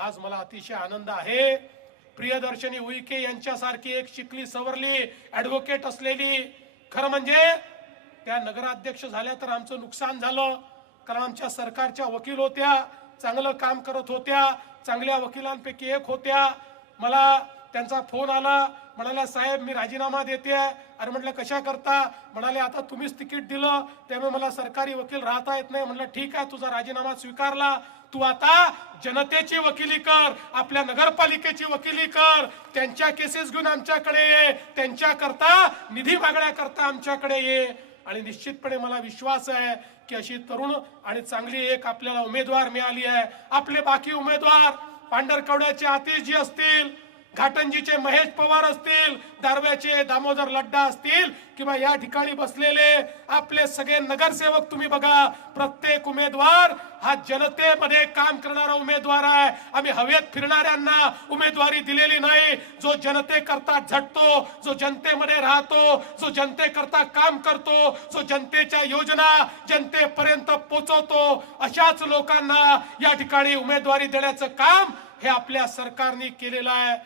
आज मला अतिशय आनंद आहे. प्रियदर्शनी उईके यांच्यासारखी एक शिकली सवरली ऍडव्होकेट असलेली. खरं म्हणजे त्या नगराध्यक्ष झाल्या तर आमचं नुकसान झालं. कारण आमच्या सरकारच्या वकील होत्या चांगलं काम करत होत्या चांगल्या वकिलांपैकी एक होत्या. मला त्यांचा फोन आला म्हणाल्या साहेब मी राजीनामा देते अरे म्हटलं कशा करता? म्हणाले आता तुम्हीच तिकीट दिलं त्यामुळे मला सरकारी वकील राहता येत नाही. म्हटलं ठीक आहे तुझा राजीनामा स्वीकारला. तू आता जनतेची वकिली कर आपल्या नगरपालिकेची वकिली कर. त्यांच्या केसेस घेऊन आमच्याकडे ये. त्यांच्या करता निधी मागण्याकरता आमच्याकडे ये. आणि निश्चितपणे मला विश्वास आहे की अशी तरुण आणि चांगली एक आपल्याला उमेदवार मिळाली आहे. आपले बाकी उमेदवार पांढरकवड्याचे आतिशजी असतील घाटंजीचे महेश पवार असतील दारव्याचे दामोदर लड्डा असतील किंवा या ठिकाणी बसलेले आपले सगळे नगरसेवक तुम्ही बघा प्रत्येक उमेदवार हा जनतेमध्ये काम करणारा उमेदवार आहे. आम्ही हवेत फिरणाऱ्यांना उमेदवारी दिलेली नाही. जो जनतेकरता झटतो जो जनतेमध्ये राहतो जो जनतेकरता काम करतो जो जनतेच्या योजना जनतेपर्यंत पोचवतो अशाच लोकांना या ठिकाणी उमेदवारी देण्याचं काम हे आपल्या सरकारने केलेलं आहे.